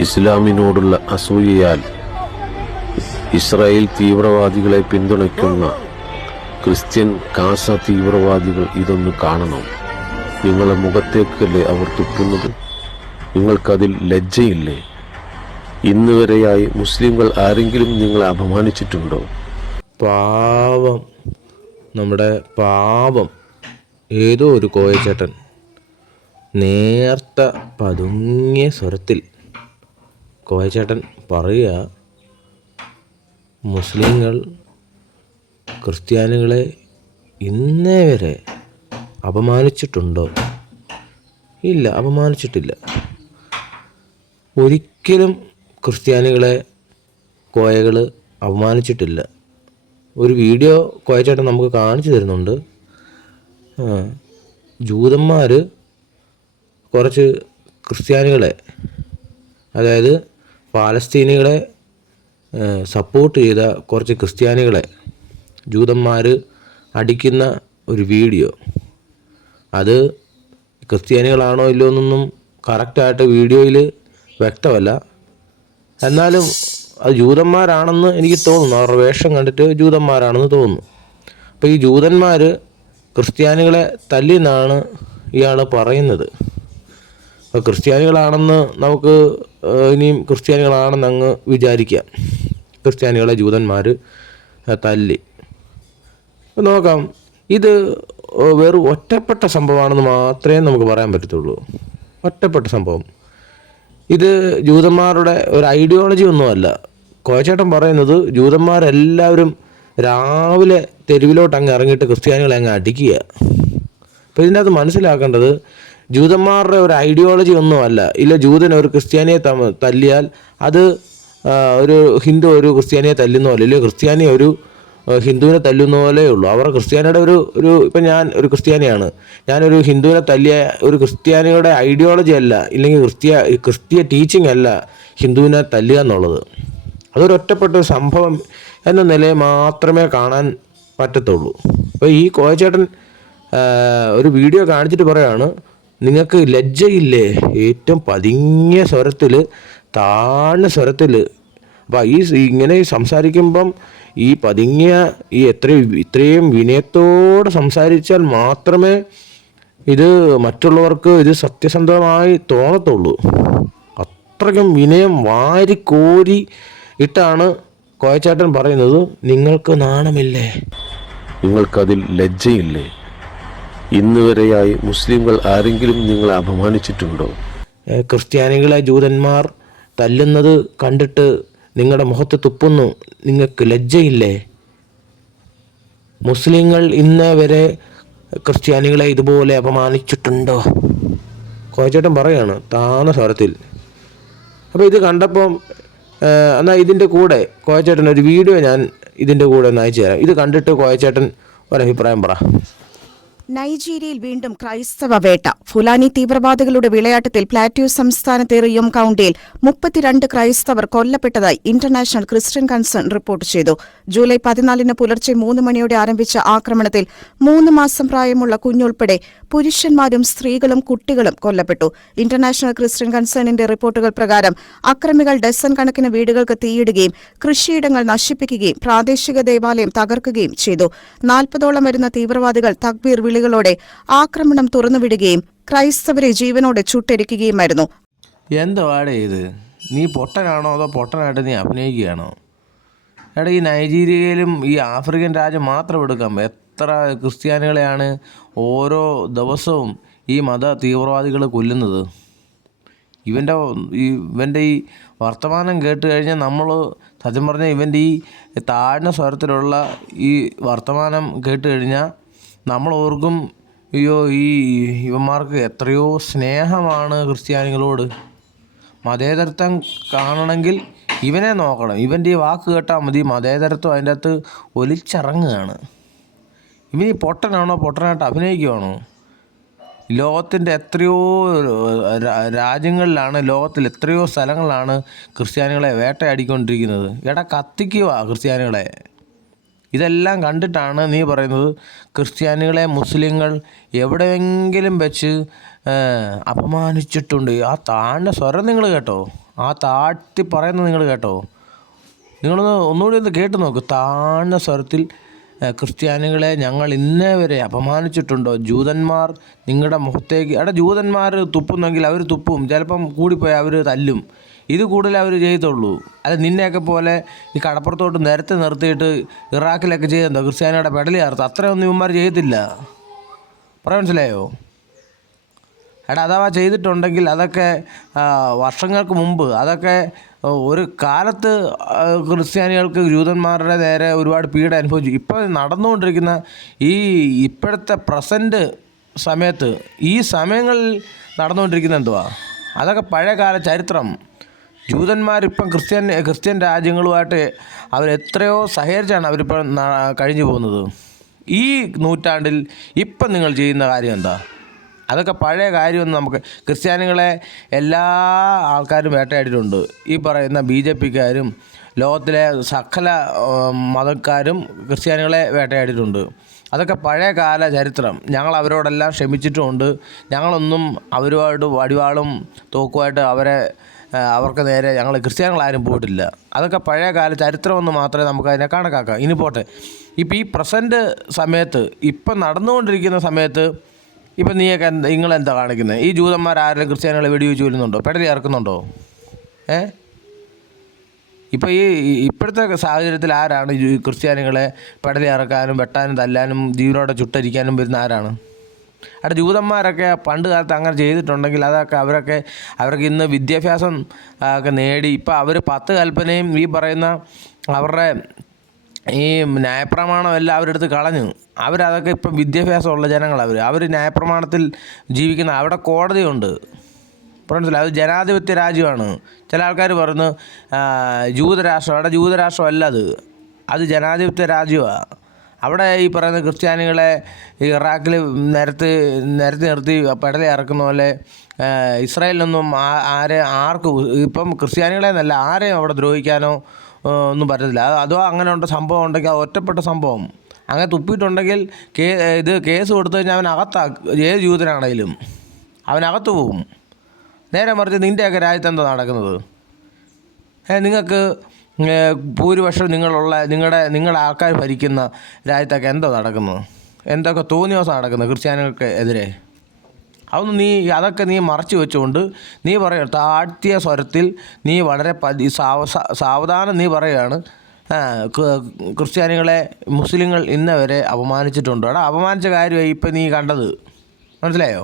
ഇസ്ലാമിനോടുള്ള അസൂയയാൽ Israel തീവ്രവാദികളെ പിന്തുണയ്ക്കുന്ന Christian കാസ തീവ്രവാദികൾ ഇതൊന്ന് കാണണം. നിങ്ങളെ മുഖത്തേക്കല്ലേ അവർ തുപ്പുന്നത്? നിങ്ങൾക്കതിൽ ലജ്ജയില്ലേ? ഇന്ന് വരെയായി മുസ്ലിങ്ങൾ ആരെങ്കിലും നിങ്ങളെ അപമാനിച്ചിട്ടുണ്ടോ? പാവം. നമ്മുടെ പാവം. ഏതോ ഒരു കോയച്ചേട്ടൻ നേർത്ത പതുങ്ങിയ സ്വരത്തിൽ കോയച്ചേട്ടൻ പറയുക മുസ്ലിങ്ങൾ ക്രിസ്ത്യാനികളെ ഇന്നേ വരെ അപമാനിച്ചിട്ടുണ്ടോ? ഇല്ല അപമാനിച്ചിട്ടില്ല. ഒരിക്കലും ക്രിസ്ത്യാനികളെ കോയകൾ അപമാനിച്ചിട്ടില്ല. ഒരു വീഡിയോ കോയച്ചേട്ടൻ നമുക്ക് കാണിച്ചു തരുന്നുണ്ട്. ജൂതന്മാർ കുറച്ച് ക്രിസ്ത്യാനികളെ അതായത് പാലസ്തീനികളെ സപ്പോർട്ട് ചെയ്ത കുറച്ച് ക്രിസ്ത്യാനികളെ ജൂതന്മാർ അടിക്കുന്ന ഒരു വീഡിയോ. അത് ക്രിസ്ത്യാനികളാണോ ഇല്ലയോ എന്നൊന്നും കറക്റ്റായിട്ട് വീഡിയോയിൽ വ്യക്തമല്ല. എന്നാലും അത് ജൂതന്മാരാണെന്ന് എനിക്ക് തോന്നുന്നു. അവരുടെ വേഷം കണ്ടിട്ട് ജൂതന്മാരാണെന്ന് തോന്നുന്നു. അപ്പോൾ ഈ ജൂതന്മാർ ക്രിസ്ത്യാനികളെ തല്ലിയെന്നാണ് ഇയാൾ പറയുന്നത്. ക്രിസ്ത്യാനികളാണെന്ന് നമുക്ക് ഇനിയും ക്രിസ്ത്യാനികളാണെന്ന് അങ്ങ് വിചാരിക്കാം. ക്രിസ്ത്യാനികളെ ജൂതന്മാർ തല്ലി. നോക്കാം. ഇത് വെറും ഒറ്റപ്പെട്ട സംഭവമാണെന്ന് മാത്രമേ നമുക്ക് പറയാൻ പറ്റത്തുള്ളൂ. ഒറ്റപ്പെട്ട സംഭവം. ഇത് ജൂതന്മാരുടെ ഒരു ഐഡിയോളജി ഒന്നുമല്ല. കോയച്ചേട്ടൻ പറയുന്നത് ജൂതന്മാരെല്ലാവരും രാവിലെ തെരുവിലോട്ട് അങ്ങ് ഇറങ്ങിയിട്ട് ക്രിസ്ത്യാനികളെ അങ്ങ് അടിക്കുക. അപ്പോൾ ഇതിന്റെ അകത്ത് മനസ്സിലാക്കേണ്ടത് ജൂതന്മാരുടെ ഒരു ഐഡിയോളജി ഒന്നുമല്ല ഇല്ല ജൂതൻ ഒരു ക്രിസ്ത്യാനിയെ തല്ലിയാൽ അത് ഒരു ഹിന്ദു ഒരു ക്രിസ്ത്യാനിയെ തല്ലുന്ന പോലെ ഇല്ല ക്രിസ്ത്യാനി ഒരു ഹിന്ദുവിനെ തല്ലുന്ന പോലെ ഉള്ളൂ. അവർ ക്രിസ്ത്യാനിയുടെ ഒരു ഒരു ഇപ്പം ഞാൻ ഒരു ക്രിസ്ത്യാനിയാണ്. ഞാനൊരു ഹിന്ദുവിനെ തല്ലിയ ഒരു ക്രിസ്ത്യാനിയുടെ ഐഡിയോളജി അല്ല ഇല്ലെങ്കിൽ ക്രിസ്ത്യ ക്രിസ്തീയ ടീച്ചിങ് അല്ല ഹിന്ദുവിനെ തല്ലുക എന്നുള്ളത്. അതൊരു ഒറ്റപ്പെട്ട ഒരു സംഭവം എന്ന നിലയെ മാത്രമേ കാണാൻ പറ്റത്തുള്ളൂ. അപ്പോൾ ഈ കോയച്ചേട്ടൻ ഒരു വീഡിയോ കാണിച്ചിട്ട് പറയാണ് നിങ്ങൾക്ക് ലജ്ജയില്ലേ? ഏറ്റവും പതിങ്ങിയ സ്വരത്തിൽ താഴ്ന്ന സ്വരത്തിൽ അപ്പം ഈ ഇങ്ങനെ സംസാരിക്കുമ്പം ഈ പതുങ്ങിയ ഈ എത്രയും ഇത്രയും വിനയത്തോടെ സംസാരിച്ചാൽ മാത്രമേ ഇത് മറ്റുള്ളവർക്ക് ഇത് സത്യസന്ധമായി തോന്നത്തുള്ളൂ. അത്രയ്ക്കും വിനയം കോരി ഇട്ടാണ് കോയച്ചാട്ടൻ പറയുന്നത്. നിങ്ങൾക്ക് നാണമില്ലേ? നിങ്ങൾക്കതിൽ ലജ്ജയില്ലേ? ഇന്ന് വരെയായി മുസ്ലിങ്ങൾ ആരെങ്കിലും നിങ്ങളെ അപമാനിച്ചിട്ടുണ്ടോ? ക്രിസ്ത്യാനികളെ ജൂതന്മാർ തല്ലുന്നത് കണ്ടിട്ട് നിങ്ങളുടെ മുഖത്ത് തുപ്പുന്നു നിങ്ങൾക്ക് ലജ്ജയില്ലേ? മുസ്ലിങ്ങൾ ഇന്ന് വരെ ക്രിസ്ത്യാനികളെ ഇതുപോലെ അപമാനിച്ചിട്ടുണ്ടോ? കോച്ചേട്ടൻ പറയാണ് താന്ന സ്വരത്തിൽ. അപ്പോൾ ഇത് കണ്ടപ്പം എന്നാൽ ഇതിന്റെ കൂടെ കോയച്ചേട്ടൻ ഒരു വീഡിയോ ഞാൻ ഇതിന്റെ കൂടെ ഒന്ന് അയച്ചു തരാം. ഇത് കണ്ടിട്ട് കോയച്ചേട്ടൻ ഒരഭിപ്രായം പറ. നൈജീരിയയിൽ വീണ്ടും ക്രൈസ്തവ വേട്ട. ഫുലാനി തീവ്രവാദികളുടെ വിളയാട്ടത്തിൽ പ്ലാറ്റ്യൂ സംസ്ഥാനത്തെ റിയം കൌണ്ടിയിൽ മുപ്പത്തിരണ്ട് ക്രൈസ്തവർ കൊല്ലപ്പെട്ടതായി ഇന്റർനാഷണൽ ക്രിസ്ത്യൻ കൺസേൺ റിപ്പോർട്ട് ചെയ്തു. ജൂലൈ പതിനാലിന് പുലർച്ചെ മൂന്ന് മണിയോടെ ആരംഭിച്ച ആക്രമണത്തിൽ മൂന്ന് മാസം പ്രായമുള്ള കുഞ്ഞുൾപ്പെടെ പുരുഷന്മാരും സ്ത്രീകളും കുട്ടികളും കൊല്ലപ്പെട്ടു. ഇന്റർനാഷണൽ ക്രിസ്ത്യൻ കൺസേണിന്റെ റിപ്പോർട്ടുകൾ പ്രകാരം അക്രമികൾ ഡസൻ കണക്കിന് വീടുകൾക്ക് തീയിടുകയും കൃഷിയിടങ്ങൾ നശിപ്പിക്കുകയും പ്രാദേശിക ദേവാലയം തകർക്കുകയും ചെയ്തു. നാൽപ്പതോളം വരുന്ന തീവ്രവാദികൾ തക്ബീർ വിളികളോടെ ആക്രമണം തുറന്നുവിടുകയും ക്രൈസ്തവരെ ജീവനോടെ ചുട്ടെരിക്കുകയുമായിരുന്നു. എന്തുവാടേ ഇത്? നീ പൊട്ടനാണോ അതോ പൊട്ടനായിട്ട് നീ അഭിനയിക്കുകയാണോ? എടാ ഈ നൈജീരിയയിലും ഈ ആഫ്രിക്കൻ രാജ്യം മാത്രം എടുക്കാം. എത്ര ക്രിസ്ത്യാനികളെയാണ് ഓരോ ദിവസവും ഈ മത തീവ്രവാദികൾ കൊല്ലുന്നത്? ഇവന്റെ ഇവന്റെ ഈ വർത്തമാനം കേട്ട് കഴിഞ്ഞാൽ നമ്മൾ സത്യം പറഞ്ഞാൽ ഇവന്റെ ഈ താഴ്ന്ന സ്വരത്തിലുള്ള ഈ വർത്തമാനം കേട്ട് കഴിഞ്ഞാൽ നമ്മൾ ഓർക്കും അയ്യോ ഈ ഇവന്മാർക്ക് എത്രയോ സ്നേഹമാണ് ക്രിസ്ത്യാനികളോട്. മതേതരത്വം കാണണമെങ്കിൽ ഇവനെ നോക്കണം. ഇവന്റെ ഈ വാക്ക് കേട്ടാൽ മതി. മതേതരത്വം അതിന്റെ അകത്ത് ഒലിച്ചിറങ്ങുകയാണ്. ഇവൻ ഈ പൊട്ടനാണോ? പൊട്ടനായിട്ട് അഭിനയിക്കുകയാണോ ലോകത്തിന്റെ എത്രയോ രാജ്യങ്ങളിലാണ് ലോകത്തിൽ എത്രയോ സ്ഥലങ്ങളിലാണ് ക്രിസ്ത്യാനികളെ വേട്ടയാടിക്കൊണ്ടിരിക്കുന്നത്. എടാ കത്തിക്കുക ക്രിസ്ത്യാനികളെ. ഇതെല്ലാം കണ്ടിട്ടാണ് നീ പറയുന്നത് ക്രിസ്ത്യാനികളെ മുസ്ലിങ്ങൾ എവിടെയെങ്കിലും വെച്ച് അപമാനിച്ചിട്ടുണ്ട്. ആ താഴ്ന്ന സ്വരം നിങ്ങൾ കേട്ടോ. ആ താഴ്ത്തി പറയുന്നത് നിങ്ങൾ കേട്ടോ. നിങ്ങളൊന്ന് ഒന്നുകൂടി ഒന്ന് കേട്ട് നോക്ക്. താഴ്ന്ന സ്വരത്തിൽ ക്രിസ്ത്യാനികളെ ഞങ്ങൾ ഇന്നേ വരെ അപമാനിച്ചിട്ടുണ്ടോ? ജൂതന്മാർ നിങ്ങളുടെ മുഖത്തേക്ക് അവിടെ ജൂതന്മാർ തുപ്പുന്നെങ്കിൽ അവർ തുപ്പും. ചിലപ്പം കൂടിപ്പോയി അവർ തല്ലും. ഇത് കൂടുതൽ അവർ ചെയ്യത്തുള്ളൂ അല്ല നിന്നെയൊക്കെ പോലെ ഈ കടപ്പുറത്തോട്ട് നിരത്തി നിർത്തിയിട്ട് ഇറാഖിലൊക്കെ ചെയ്യുന്നുണ്ടോ ക്രിസ്ത്യാനിയുടെ പെടലി ചേർത്ത് അത്രയൊന്നും ഇവന്മാർ ചെയ്യത്തില്ല പറയാൻ മനസ്സിലായോ? എടാ അഥവാ ചെയ്തിട്ടുണ്ടെങ്കിൽ അതൊക്കെ വർഷങ്ങൾക്ക് മുമ്പ് അതൊക്കെ ഒരു കാലത്ത് ക്രിസ്ത്യാനികൾക്ക് ജൂതന്മാരുടെ നേരെ ഒരുപാട് പീഡ അനുഭവിച്ചു. ഇപ്പോൾ നടന്നുകൊണ്ടിരിക്കുന്ന ഈ ഇപ്പോഴത്തെ പ്രസന്റ് സമയത്ത് ഈ സമയങ്ങളിൽ നടന്നുകൊണ്ടിരിക്കുന്ന എന്തുവാ? അതൊക്കെ പഴയകാല ചരിത്രം. ജൂതന്മാരിപ്പം ക്രിസ്ത്യൻ ക്രിസ്ത്യൻ രാജ്യങ്ങളുമായിട്ട് അവരെത്രയോ സഹകരിച്ചാണ് അവരിപ്പം കഴിഞ്ഞു പോകുന്നത്. ഈ നൂറ്റാണ്ടിൽ ഇപ്പം നിങ്ങൾ ചെയ്യുന്ന കാര്യം എന്താ? അതൊക്കെ പഴയ കാര്യമൊന്നും നമുക്ക് ക്രിസ്ത്യാനികളെ എല്ലാ ആൾക്കാരും വേട്ടയാടിയിട്ടുണ്ട്. ഈ പറയുന്ന ബി ജെ പിക്കാരും ലോകത്തിലെ സകല മതക്കാരും ക്രിസ്ത്യാനികളെ വേട്ടയാടിയിട്ടുണ്ട്. അതൊക്കെ പഴയ കാല ചരിത്രം. ഞങ്ങൾ അവരോടെല്ലാം ക്ഷമിച്ചിട്ടുമുണ്ട്. ഞങ്ങളൊന്നും അവരുമായിട്ട് വടിവാളും തോക്കുമായിട്ട് അവരെ അവർക്ക് നേരെ ഞങ്ങൾ ക്രിസ്ത്യാനികളാരും പോയിട്ടില്ല. അതൊക്കെ പഴയ കാല ചരിത്രമെന്ന് മാത്രമേ നമുക്ക് അതിനെ കണക്കാക്കാം. ഇനി പോട്ടെ. ഇപ്പം ഈ പ്രസന്റ് സമയത്ത് ഇപ്പം നടന്നുകൊണ്ടിരിക്കുന്ന സമയത്ത് ഇപ്പം നീയൊക്കെ നിങ്ങളെന്താ കാണിക്കുന്നത് ഈ ജൂതന്മാർ ആരെങ്കിലും ക്രിസ്ത്യാനികളെ വെടിവെച്ച് കൊല്ലുന്നുണ്ടോ? പെടലി ഇറക്കുന്നുണ്ടോ ഏ? ഇപ്പോൾ ഈ ഈ ഇപ്പോഴത്തെ സാഹചര്യത്തിൽ ആരാണ് ക്രിസ്ത്യാനികളെ പെടലി ഇറക്കാനും വെട്ടാനും തല്ലാനും ജീവനോടെ ചുട്ടരിക്കാനും വരുന്ന ആരാണ്? അവിടെ ജൂതന്മാരൊക്കെ പണ്ട് കാലത്ത് അങ്ങനെ ചെയ്തിട്ടുണ്ടെങ്കിൽ അതൊക്കെ അവരൊക്കെ അവർക്ക് ഇന്ന് വിദ്യാഭ്യാസം ഒക്കെ നേടി. ഇപ്പോൾ അവർ പത്ത് കൽപ്പനയും ഈ പറയുന്ന അവരുടെ ഈ ന്യായപ്രമാണം എല്ലാം അടുത്ത് കളഞ്ഞു. അവരതൊക്കെ ഇപ്പം വിദ്യാഭ്യാസമുള്ള ജനങ്ങളാണ് അവർ അവർ ന്യായപ്രമാണത്തിൽ ജീവിക്കുന്ന അവിടെ കോടതിയുണ്ട്. പറഞ്ഞില്ല അത് ജനാധിപത്യ രാജ്യമാണ്. ചില ആൾക്കാർ പറയുന്നു ജൂതരാഷ്ട്രം അവിടെ ജൂതരാഷ്ട്രമല്ല അത്. അത് ജനാധിപത്യ രാജ്യമാണ് അവിടെ ഈ പറയുന്ന ക്രിസ്ത്യാനികളെ ഇറാഖിൽ നിരത്തി നിരത്തി നിർത്തി പെടലി ഇറക്കുന്ന പോലെ ഇസ്രായേലിനൊന്നും ആരെ ആർക്കും ഇപ്പം ക്രിസ്ത്യാനികളെ എന്നല്ല ആരെയും അവിടെ ദ്രോഹിക്കാനോ ഒന്നും പറ്റത്തില്ല. അത് അങ്ങനെ ഉണ്ട സംഭവം ഉണ്ടെങ്കിൽ ഒറ്റപ്പെട്ട സംഭവം. അങ്ങനെ തുപ്പിയിട്ടുണ്ടെങ്കിൽ കേ ഇത് കേസ് കൊടുത്തു കഴിഞ്ഞാൽ അവൻ അകത്താ ഏത് ജീവിതത്തിനാണെങ്കിലും അവനകത്ത് പോവും. നേരെ മറിച്ച് നിന്റെയൊക്കെ രാജ്യത്ത് എന്താ നടക്കുന്നത്? നിങ്ങൾക്ക് ഭൂരിപക്ഷം നിങ്ങളുള്ള നിങ്ങളുടെ നിങ്ങളുടെ ആൾക്കാർ ഭരിക്കുന്ന രാജ്യത്തൊക്കെ എന്തോ നടക്കുന്നത് എന്തൊക്കെ തോന്നിയ ദിവസം നടക്കുന്നത് ക്രിസ്ത്യാനികൾക്ക് എതിരെ? അതൊന്നും നീ അതൊക്കെ നീ മറച്ചു വെച്ചുകൊണ്ട് നീ പറയുക താഴ്ത്തിയ സ്വരത്തിൽ നീ വളരെ പതി സാവ സാവധാനം നീ പറയുകയാണ്. ക്രിസ്ത്യാനികളെ മുസ്ലിങ്ങൾ ഇന്നവരെ അപമാനിച്ചിട്ടുണ്ട്. എടാ അപമാനിച്ച കാര്യമായി ഇപ്പം നീ കണ്ടത്. മനസ്സിലായോ?